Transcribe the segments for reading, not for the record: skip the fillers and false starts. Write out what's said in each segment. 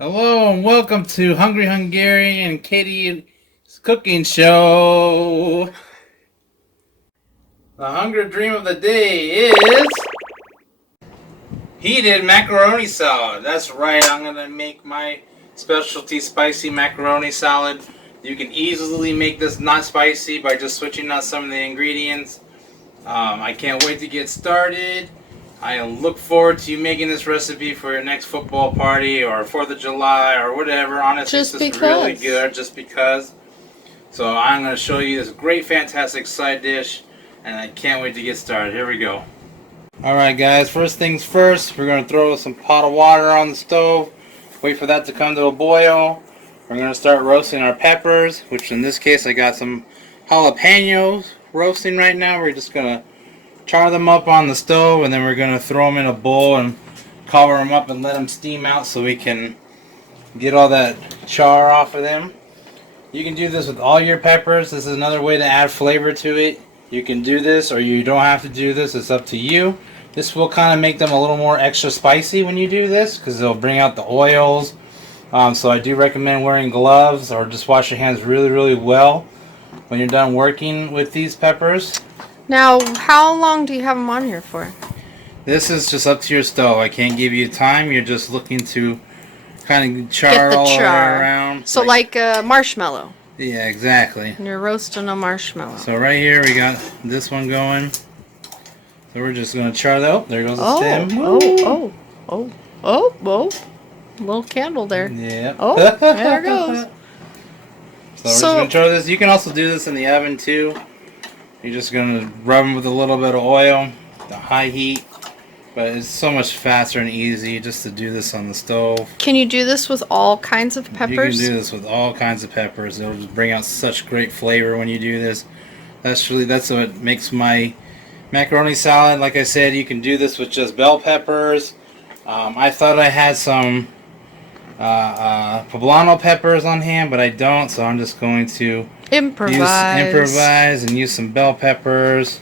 Hello and welcome to Hungry Hungarian and Katie's cooking show. The hunger dream of the day is heated macaroni salad. That's right, I'm going to make my specialty spicy macaroni salad. You can easily make this not spicy by just switching out some of the ingredients. I can't wait to get started. I look forward to you making this recipe for your next football party or 4th of July or whatever. Honestly, it's just really good just because. So I'm going to show you this great, fantastic side dish, and I can't wait to get started. Here we go. Alright guys, first things first, we're going to throw some pot of water on the stove. Wait for that to come to a boil. We're going to start roasting our peppers, which in this case I got some jalapenos roasting right now. We're just going to char them up on the stove, and then we're going to throw them in a bowl and cover them up and let them steam out so we can get all that char off of them. You can do this with all your peppers. This is another way to add flavor to it. You can do this or you don't have to do this. It's up to you. This will kind of make them a little more extra spicy when you do this because it'll bring out the oils. So I do recommend wearing gloves or just wash your hands really, really well when you're done working with these peppers. Now, how long do you have them on here for? This is just up to your stove. I can't give you time. You're just looking to kind of char all the way around. So like a marshmallow. Yeah, exactly. And you're roasting a marshmallow. So right here we got this one going. So we're just going to char that. Oh, there goes the stem. Oh. Little candle there. Yeah. Oh, there it goes. So we're just going to char this. You can also do this in the oven too. You're just going to rub them with a little bit of oil, the high heat. But it's so much faster and easy just to do this on the stove. Can you do this with all kinds of peppers? You can do this with all kinds of peppers. It'll just bring out such great flavor when you do this. That's what makes my macaroni salad. Like I said, you can do this with just bell peppers. I thought I had some poblano peppers on hand, but I don't, so I'm just going to improvise and use some bell peppers.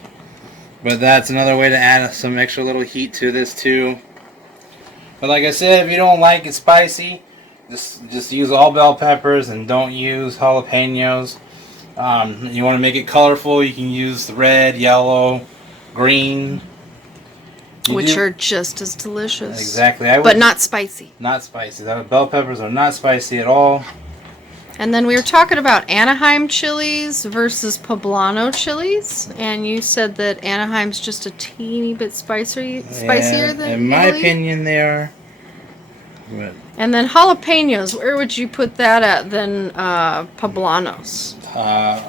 But that's another way to add some extra little heat to this too. But like I said, if you don't like it spicy, just use all bell peppers and don't use jalapenos. You want to make it colorful, you can use red, yellow, green. Which are just as delicious. Exactly. But not spicy. Not spicy. Bell peppers are not spicy at all. And then we were talking about Anaheim chilies versus poblano chilies, and you said that Anaheim's just a teeny bit spicier than in my opinion they are. But and then jalapenos, where would you put that at than poblanos?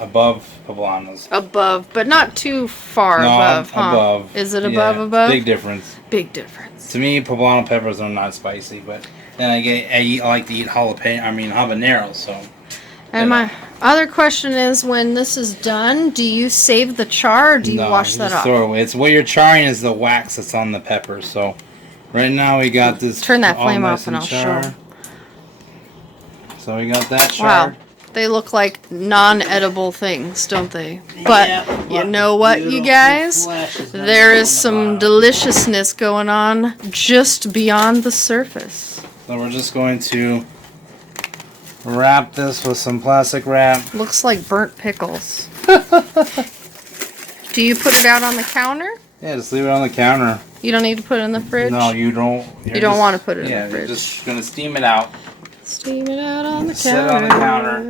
Above poblanos. Above, but not too far above, huh? Above. Is it above? Big difference. Big difference. To me, poblano peppers are not spicy, but then I like to eat habaneros, so. And my other question is, when this is done, do you save the char or do you wash that off? Throw it away. It's what you're charring is the wax that's on the pepper. So right now we got this. Turn that flame off and I'll show. So we got that char. Wow, they look like non-edible things, don't they? But you know what, you guys? There is some deliciousness going on just beyond the surface. So we're just going to wrap this with some plastic wrap. Looks like burnt pickles. Do you put it out on the counter? Yeah, just leave it on the counter. You don't need to put it in the fridge? No, you don't. You don't want to put it in the fridge. Yeah, you're just going to steam it out. Steam it out on the counter. Set it on the counter.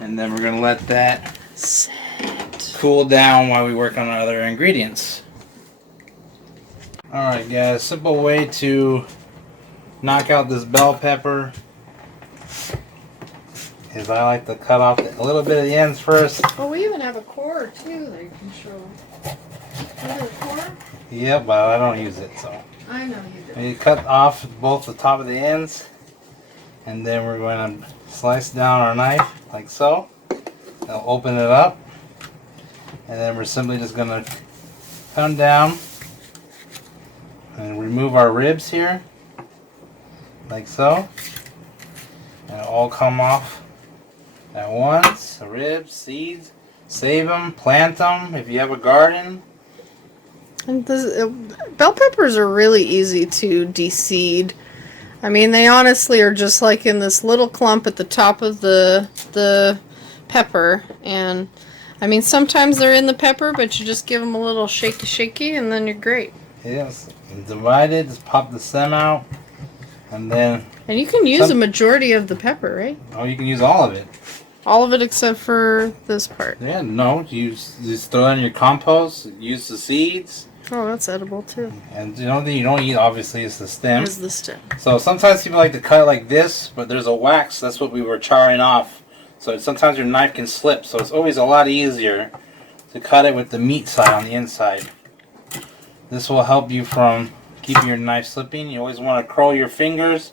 And then we're going to let that cool down while we work on our other ingredients. Alright guys, simple way to knock out this bell pepper is I like to cut off a little bit of the ends first. Oh, we even have a core too that you can show. Is it a core? Yeah, but I don't use it, so. I know you do. You cut off both the top of the ends, and then we're going to slice down our knife like so. I'll open it up, and then we're simply just going to come down and remove our ribs here like so. And it'll all come off at once. The ribs, seeds, save them, plant them if you have a garden. And bell peppers are really easy to de-seed. I mean, they honestly are just like in this little clump at the top of the pepper, and I mean, sometimes they're in the pepper, but you just give them a little shaky, and then you're great. Yes, and divide it, just pop the stem out, and then... And you can use a majority of the pepper, right? Oh, you can use all of it. All of it except for this part. Yeah, no, you just throw it in your compost, use the seeds. Oh, that's edible too. And the only thing you don't eat, obviously, is the stem. Is the stem. So sometimes people like to cut it like this, but there's a wax, that's what we were charring off. So sometimes your knife can slip, so it's always a lot easier to cut it with the meat side on the inside. This will help you from keeping your knife slipping. You always want to curl your fingers.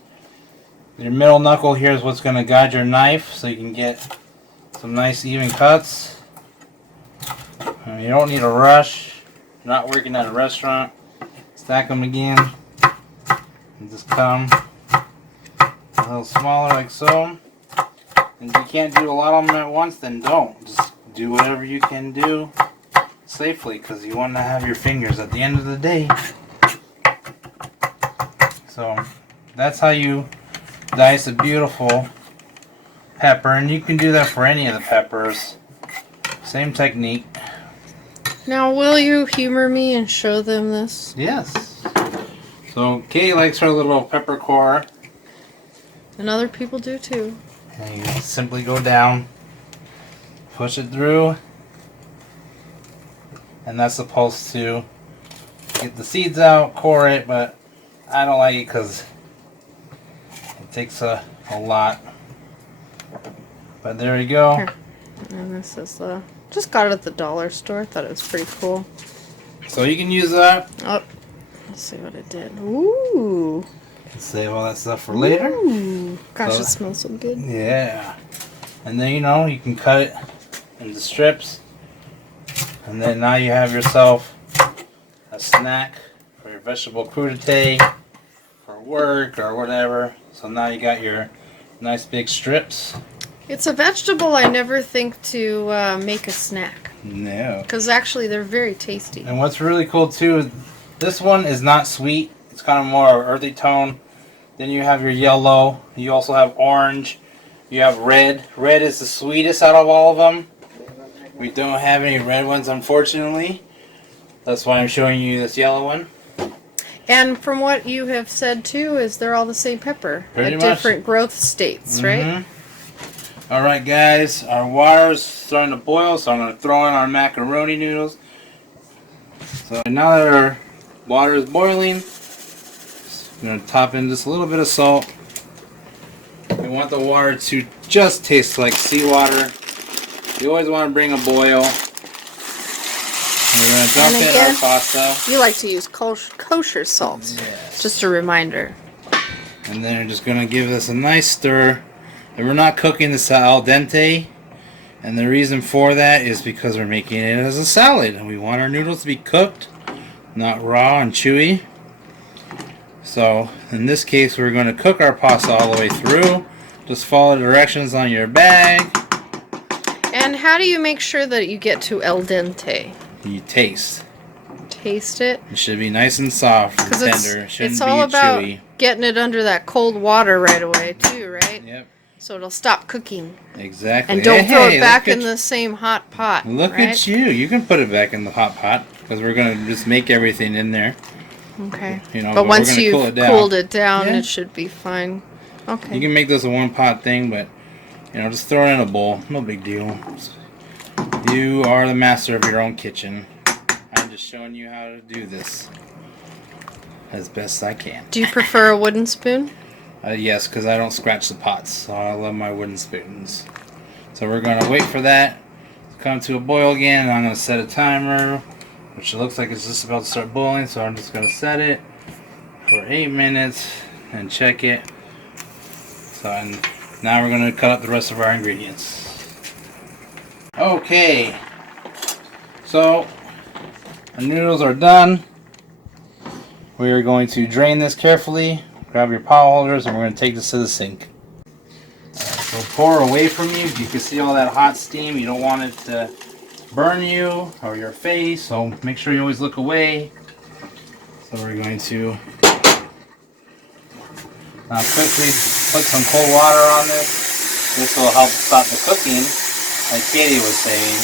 Your middle knuckle here is what's going to guide your knife, so you can get some nice even cuts. You don't need a rush. You're not working at a restaurant. Stack them again. And just cut them a little smaller like so. And if you can't do a lot of them at once, then don't. Just do whatever you can do safely, because you want to have your fingers at the end of the day. So that's how you dice a beautiful pepper, and you can do that for any of the peppers. Same technique. Now, will you humor me and show them this? Yes. So Kay likes her little pepper core. And other people do too. And you simply go down, push it through, and that's supposed to get the seeds out, core it, but I don't like it because it takes a lot. But there you go. Here. And this is just got it at the dollar store. I thought it was pretty cool. So you can use that. Oh, let's see what it did. Ooh. Save all that stuff for later. Ooh. Gosh, So- it smells so good. Yeah. And then, you can cut it into strips. And then now you have yourself a snack for your vegetable crudité, for work or whatever. So now you got your nice big strips. It's a vegetable I never think to make a snack. No. Because actually they're very tasty. And what's really cool too is this one is not sweet. It's kind of more earthy tone. Then you have your yellow. You also have orange. You have red. Red is the sweetest out of all of them. We don't have any red ones, unfortunately. That's why I'm showing you this yellow one. And from what you have said too, is they're all the same pepper Pretty at much. different growth states, right? Alright guys, our water's starting to boil, so I'm going to throw in our macaroni noodles. So now that our water is boiling, I'm going to top in just a little bit of salt. We want the water to just taste like seawater. You always want to bring a boil. We're going to dump in our pasta. You like to use kosher salt. Yes. Just a reminder. And then we're just going to give this a nice stir. And we're not cooking this al dente. And the reason for that is because we're making it as a salad. And we want our noodles to be cooked, not raw and chewy. So in this case, we're going to cook our pasta all the way through. Just follow the directions on your bag. And how do you make sure that you get to al dente? You taste. Taste it? It should be nice and soft and tender. It shouldn't it's be all about chewy. getting it under that cold water right away too, right? Yep. So it'll stop cooking. Exactly. And don't throw Hey, it back look in the same hot pot. Look right? at you. You can put it back in the hot pot because we're going to just make everything in there. Okay. But But once you've cooled it down, Yeah. it should be fine. Okay. You can make this a one pot thing, but just throw it in a bowl. No big deal. You are the master of your own kitchen. I'm just showing you how to do this as best I can. Do you prefer a wooden spoon? Yes, because I don't scratch the pots, so I love my wooden spoons. So we're going to wait for that to come to a boil again. I'm going to set a timer, which looks like it's just about to start boiling, so I'm just going to set it for 8 minutes and check it. So and now we're going to cut up the rest of our ingredients. Okay, so our noodles are done. We are going to drain this carefully. Grab your pot holders and we're going to take this to the sink. So pour away from you. You can see all that hot steam. You don't want it to burn you or your face, so make sure you always look away. So we're going to Now quickly put some cold water on this. This will help stop the cooking, like Katie was saying.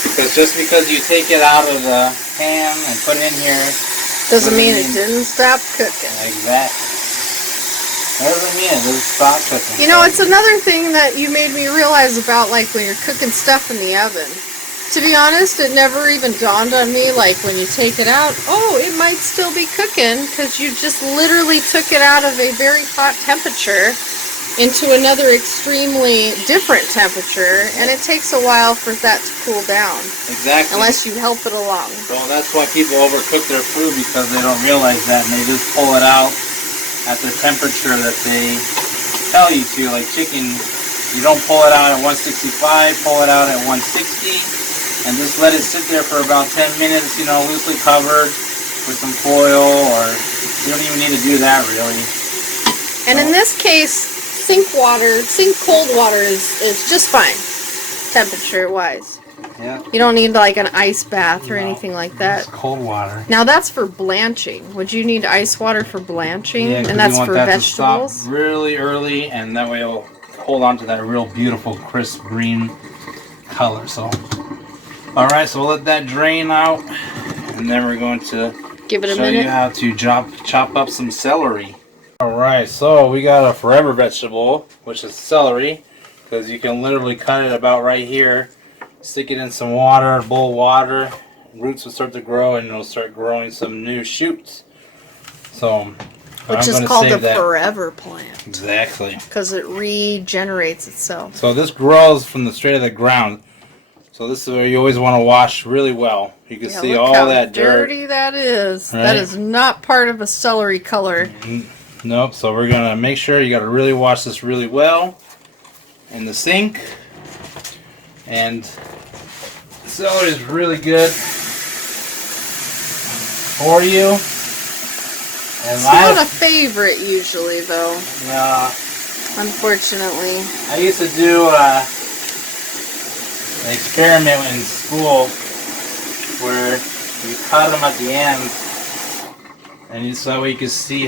Because just because you take it out of the pan and put it in here doesn't mean it didn't stop cooking. Exactly. Doesn't mean it doesn't stop cooking. You know, it's another thing that you made me realize about, like, when you're cooking stuff in the oven. To be honest, it never even dawned on me, like, when you take it out, oh, it might still be cooking, because you just literally took it out of a very hot temperature into another extremely different temperature, and it takes a while for that to cool down. Exactly. Unless you help it along. Well, that's why people overcook their food, because they don't realize that, and they just pull it out at the temperature that they tell you to. Like chicken, you don't pull it out at 165, pull it out at 160, and just let it sit there for about 10 minutes, you know, loosely covered with some foil, or you don't even need to do that, really. And in this case, sink cold water is just fine, temperature-wise. Yeah. You don't need like an ice bath or anything like that. It's cold water. Now that's for blanching. Would you need ice water for blanching? Yeah, and that's you want for that vegetables? To stop really early, and that way it'll hold on to that real beautiful crisp green color. So, all right, so we'll let that drain out, and then we're going to give it a show minute. you how to chop up some celery. All right, so we got a forever vegetable, which is celery, because you can literally cut it about right here, stick it in some water, a bowl of water, roots will start to grow, and it'll start growing some new shoots. So, which is called a forever plant. Exactly. Because it regenerates itself. So this grows from the straight of the ground. So this is where you always want to wash really well. You can see all that dirt. Dirty that is. Right? That is not part of a celery color. Nope. So we're gonna make sure you got to really wash this really well in the sink. And celery is really good for you. And it's not a favorite usually, though. No. Unfortunately. I used to do an experiment in school where you cut them at the end, and so that way you can see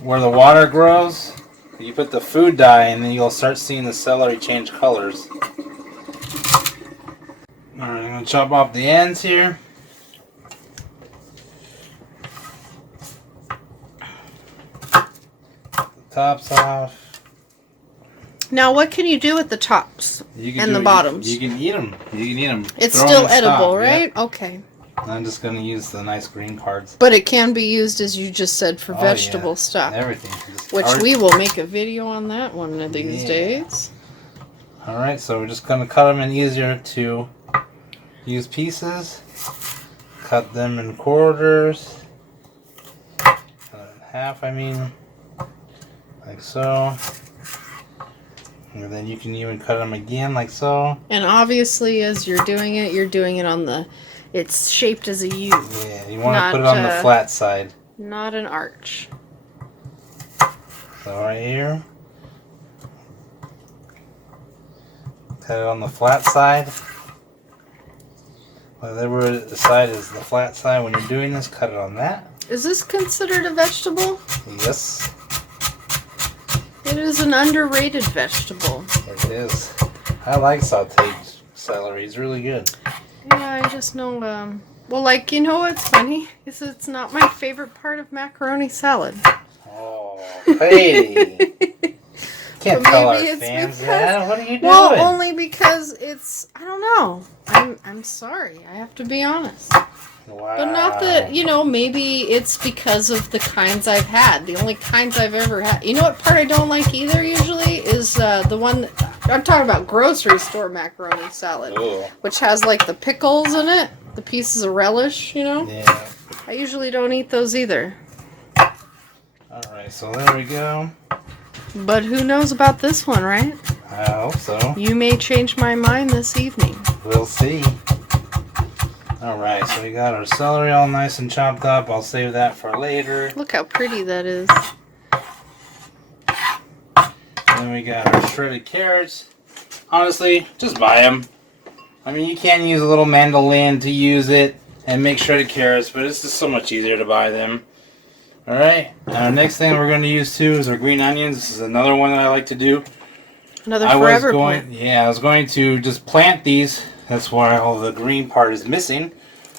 where the water grows. You put the food dye, and then you'll start seeing the celery change colors. Alright, I'm going to chop off the ends here. Tops off. Now, what can you do with the tops and the bottoms? You can eat them. You can eat them. It's still edible, right? Yeah. Okay. I'm just going to use the nice green cards. But it can be used, as you just said, for vegetable stuff. Everything. Which we will make a video on that one of these days. Alright, so we're just going to cut them in easier to use pieces. Cut them in quarters. Half, I mean. Like so. And then you can even cut them again like so. And obviously, as you're doing it on the... It's shaped as a U. Yeah, you want to put it on the flat side. Not an arch. So right here. Cut it on the flat side. Whatever the side is the flat side when you're doing this, cut it on that. Is this considered a vegetable? Yes. It is an underrated vegetable. It is. I like sauteed celery. It's really good. Yeah, I just know, well, like, you know what's funny? Is it's not my favorite part of macaroni salad. Oh, hey. Can't tell our fans that. What are you doing? Well, only because it's, I don't know. I'm sorry. I have to be honest. Wow. But not that, you know, maybe it's because of the kinds I've had. The only kinds I've ever had. You know what part I don't like either usually is the one, I'm talking about grocery store macaroni salad. Ooh. Which has like the pickles in it. The pieces of relish, you know. Yeah. I usually don't eat those either. Alright, so there we go. But who knows about this one, right? I hope so. You may change my mind this evening. We'll see. Alright, so we got our celery all nice and chopped up. I'll save that for later. Look how pretty that is. Then we got our shredded carrots. Honestly, just buy them. I mean, you can use a little mandolin to use it and make shredded carrots, but it's just so much easier to buy them. Alright, our next thing we're going to use too is our green onions. This is another one that I like to do. Another forever plant. Yeah, I was going to just plant these. That's why all the green part is missing.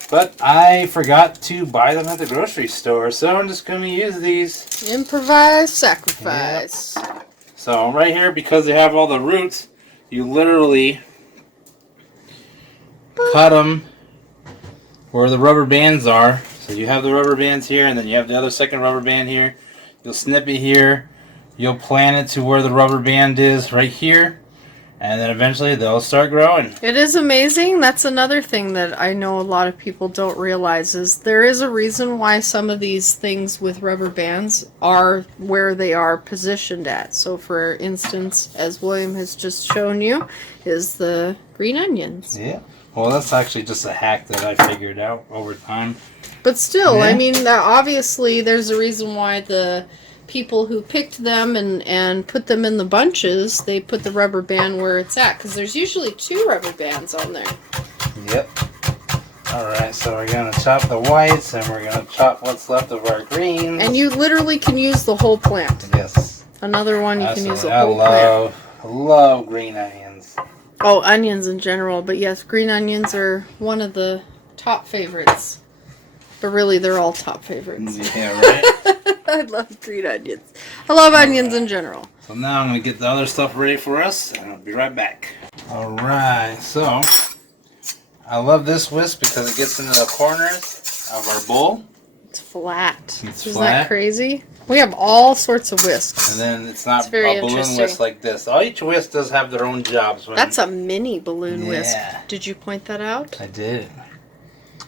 But I forgot to buy them at the grocery store, so I'm just going to use these. Improvise sacrifice. Yep. So right here, because they have all the roots, you literally cut them where the rubber bands are. So you have the rubber bands here, and then you have the other second rubber band here. You'll snip it here. You'll plant it to where the rubber band is right here. And then eventually they'll start growing. It is amazing. That's another thing that I know a lot of people don't realize is there is a reason why some of these things with rubber bands are where they are positioned at. So for instance, as William has just shown you, is the green onions. Yeah. Well, that's actually just a hack that I figured out over time. But still, Yeah. I mean, obviously there's a reason why the people who picked them and put them in the bunches, they put the rubber band where it's at, because there's usually 2 rubber bands on there. Yep. Alright, so we're going to chop the whites, and we're going to chop what's left of our greens. And you literally can use the whole plant. Yes. Another one, you Absolutely. can use the whole plant. I love green onions. Oh, onions in general, but yes, green onions are one of the top favorites. But really, they're all top favorites. Yeah, right? I love green onions. I love onions in general. So now I'm going to get the other stuff ready for us, and I'll be right back. Alright, so I love this whisk because it gets into the corners of our bowl. It's flat. It's Isn't flat. that crazy? We have all sorts of whisks. And then it's not It's very a balloon interesting. whisk like this. Each whisk does have their own jobs. That's a mini balloon whisk. Yeah. Did you point that out? I did.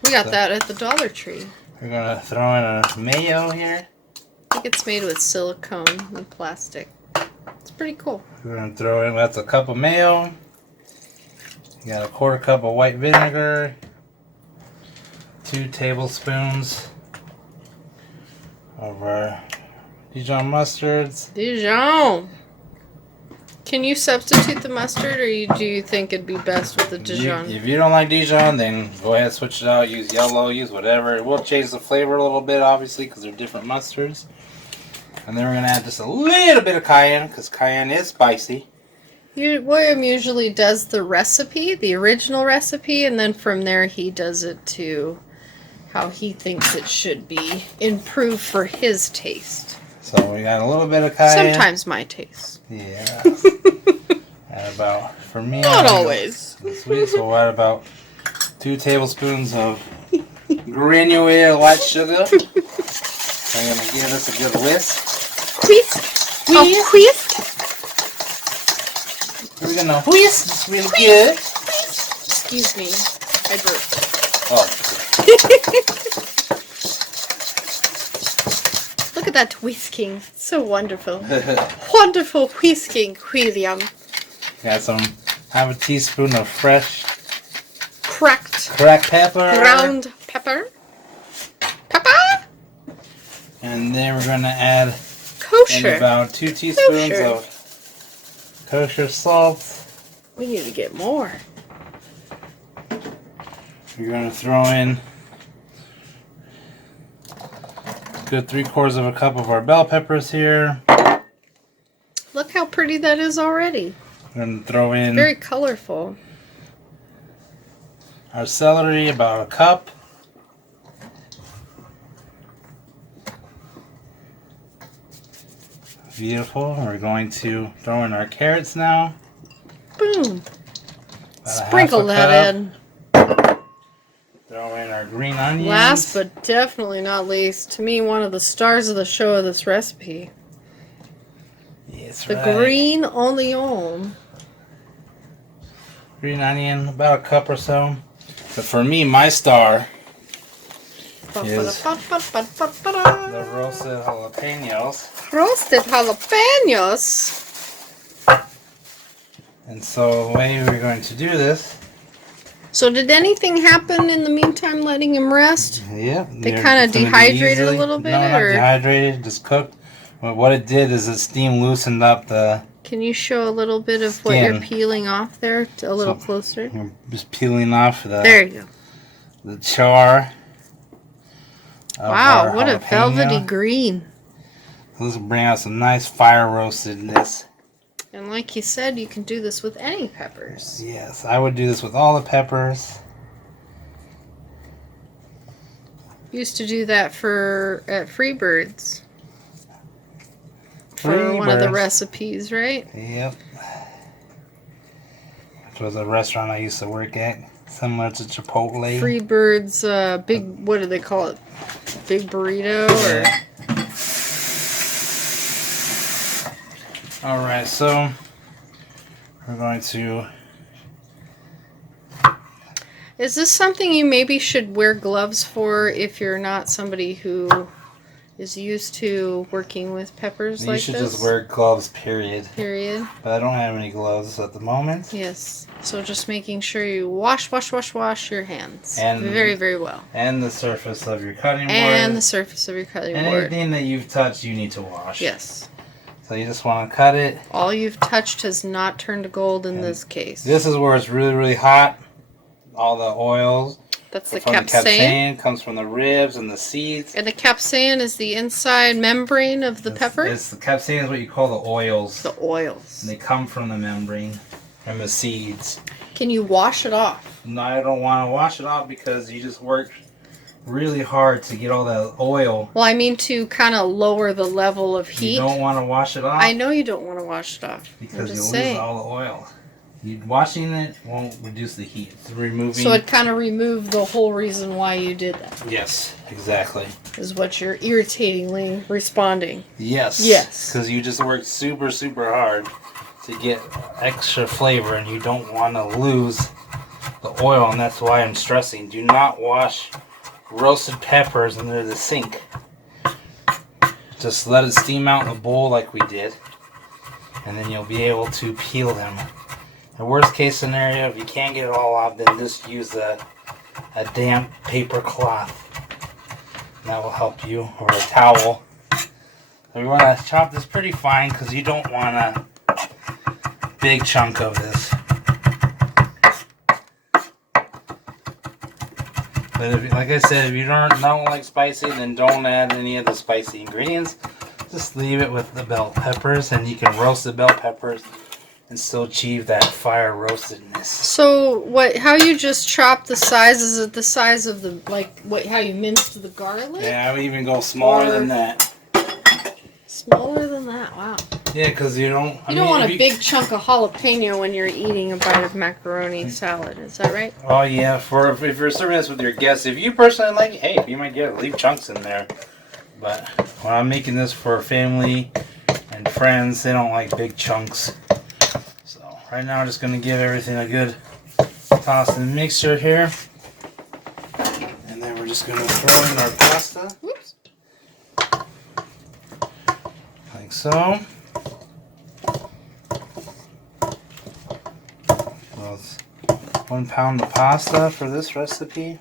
We got that at the Dollar Tree. We're going to throw in a mayo here. I think it's made with silicone and plastic. It's pretty cool. We're going to throw in, that's a cup of mayo. You got a 1/4 cup of white vinegar. 2 tablespoons of our Dijon mustards. Dijon. Can you substitute the mustard, or do you think it'd be best with the Dijon? If you don't like Dijon, then go ahead and switch it out. Use yellow, use whatever. It will change the flavor a little bit, obviously, because they're different mustards. And then we're going to add just a little bit of cayenne, because cayenne is spicy. William usually does the recipe, the original recipe, and then from there he does it to how he thinks it should be improved for his taste. So we got a little bit of cayenne. Sometimes my taste. Yeah. And about, for me, Not always. Sweet, so we'll add about 2 tablespoons of granulated white sugar. I'm going to give this a good whisk. Whisk. Oh, whisk. We're going to whisk this really good. Excuse me. I burped. Oh. Look at that whisking. It's so wonderful. Wonderful whisking, William. Got some, have a teaspoon of fresh Cracked pepper. ground pepper. Pepper? And then we're going to add in Kosher. about 2 teaspoons Kosher. of kosher salt. We need to get more. We're going to throw in a good 3/4 of a cup of our bell peppers here. Look how pretty that is already. We're going to throw in Very colorful. our celery, about a cup. Beautiful. We're going to throw in our carrots now. Boom. About a Sprinkle half a that cup. in. Throw in our green onions. Last but definitely not least, to me, one of the stars of the show of this recipe. Yes, The right. green onion. Green onion, about a cup or so. But for me, my star is the roasted jalapenos. Roasted jalapenos. And so the way we're going to do this. So did anything happen in the meantime letting him rest? Yeah. They kind of dehydrated a little bit? No, not or dehydrated, just cooked. But what it did is the steam loosened up the... Can you show a little bit of what Skin. you're peeling off there? A little So- closer. Just peeling off There you go. the char Wow, what a velvety green. This will bring out some nice fire roastedness. And like you said, you can do this with any peppers. Yes, I would do this with all the peppers. Used to do that at Freebirds. For one of the recipes, right? Yep. Which was a restaurant I used to work at, similar to Chipotle. Freebirds, big, what do they call it? Big burrito? Alright, so we're going to... Is this something you maybe should wear gloves for if you're not somebody who is used to working with peppers like this? You should just wear gloves, period. Period. But I don't have any gloves at the moment. Yes. So just making sure you wash your hands. And very, very well. And the surface of your cutting board. And the surface of your cutting board. Anything that you've touched, you need to wash. Yes. So you just want to cut it. All you've touched has not turned to gold in this case. This is where it's really, really hot. All the oils. That's the capsaicin. capsaicin. The capsaicin comes from the ribs and the seeds. And the capsaicin is the inside membrane of the pepper? The capsaicin is what you call the oils. The oils. And they come from the membrane and the seeds. Can you wash it off? No, I don't want to wash it off because you just worked really hard to get all that oil. Well, I mean to kind of lower the level of heat. You don't want to wash it off? I know you don't want to wash it off. Because you'll lose all the oil. Washing it won't reduce the heat. It's removing. So it kind of removed the whole reason why you did that. Yes, exactly. Is what you're irritatingly responding. Yes. Yes. Because you just worked super, super hard to get extra flavor, and you don't want to lose the oil, and that's why I'm stressing. Do not wash roasted peppers under the sink. Just let it steam out in the bowl like we did, and then you'll be able to peel them. The worst case scenario, if you can't get it all off, then just use a damp paper cloth. That will help you, or a towel. So we want to chop this pretty fine because you don't want a big chunk of this. But if, like I said, if you don't like spicy, then don't add any of the spicy ingredients. Just leave it with the bell peppers, and you can roast the bell peppers and still achieve that fire roastedness. So what? How you just chop the size? Is it the size of the how you minced the garlic? Yeah, I would even go smaller than that. Smaller than that? Wow. Yeah, because you don't. You don't want a big chunk of jalapeno when you're eating a bite of macaroni salad. Is that right? Oh yeah, if you're serving this with your guests, if you personally like it, hey, you might leave chunks in there. But when I'm making this for family and friends, they don't like big chunks. Right now, I'm just going to give everything a good toss and mixture here. And then we're just going to throw in our pasta. Whoops. Like so. So it's 1 pound of pasta for this recipe.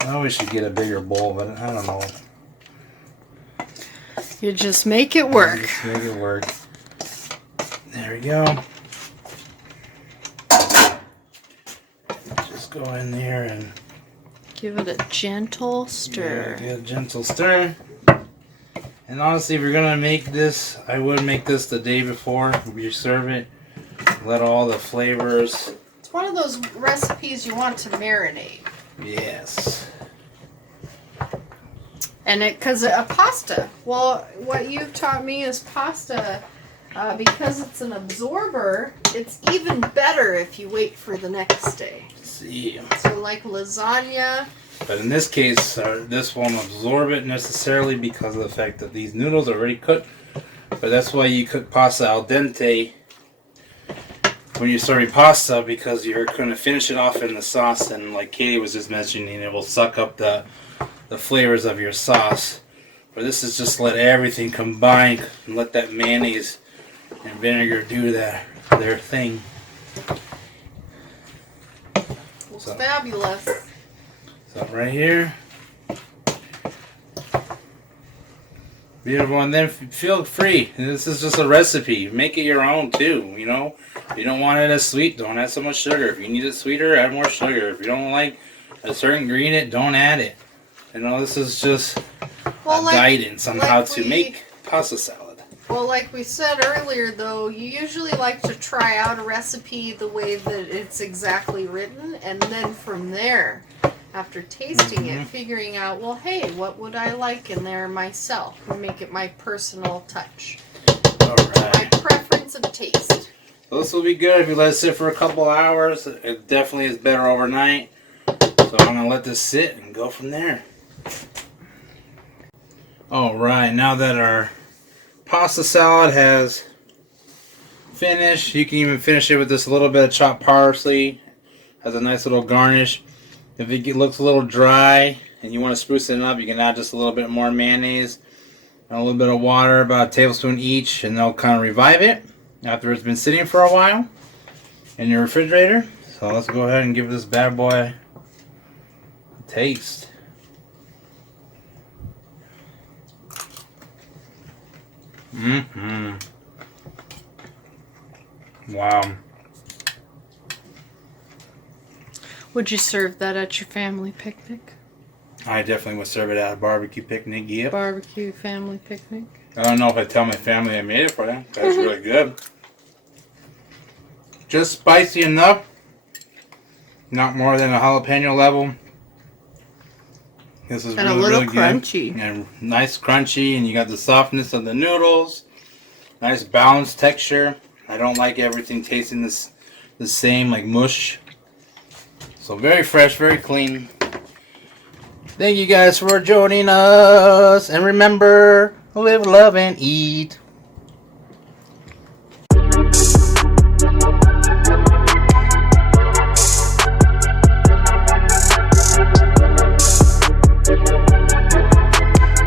I know we should get a bigger bowl, but I don't know. You just make it work. Just make it work. There we go. Just go in there and give it a gentle stir. Yeah, give it a gentle stir. And honestly, if you're gonna make this, I would make this the day before you serve it. Let all the flavors. It's one of those recipes you want to marinate. Yes. And because a pasta, well, what you've taught me is pasta, because it's an absorber, it's even better if you wait for the next day. See. So like lasagna. But in this case, this won't absorb it necessarily because of the fact that these noodles are already cooked. But that's why you cook pasta al dente when you're serving pasta, because you're going to finish it off in the sauce, and like Katie was just mentioning, it will suck up the flavors of your sauce. But this is just let everything combine and let that mayonnaise and vinegar do their thing. Looks fabulous. So right here. Beautiful, and then feel free. This is just a recipe. Make it your own too, you know. If you don't want it as sweet, don't add so much sugar. If you need it sweeter, add more sugar. If you don't like a certain ingredient, don't add it. You know, this is just Well, guidance on how to we- make pasta salad. Well, like we said earlier, though, you usually like to try out a recipe the way that it's exactly written, and then from there, after tasting it, figuring out, well, hey, what would I like in there myself? And make it my personal touch. Alright. My preference of taste. So this will be good if you let it sit for a couple hours. It definitely is better overnight. So I'm going to let this sit and go from there. Alright, now that our pasta salad has finished, you can even finish it with just a little bit of chopped parsley. Has a nice little garnish. If it looks a little dry and you want to spruce it up, you can add just a little bit more mayonnaise and a little bit of water, about a tablespoon each, and they'll kind of revive it after it's been sitting for a while in your refrigerator. So let's go ahead and give this bad boy a taste. Wow. Would you serve that at your family picnic? I definitely would serve it at a barbecue picnic, yep. Barbecue family picnic? I don't know if I tell my family I made it for them. That's really good. Just spicy enough. Not more than a jalapeno level. This is And really, a little really crunchy. good. And nice crunchy, and you got the softness of the noodles. Nice balanced texture. I don't like everything tasting the same, like mush. So very fresh, very clean. Thank you guys for joining us. And remember, live, love, and eat.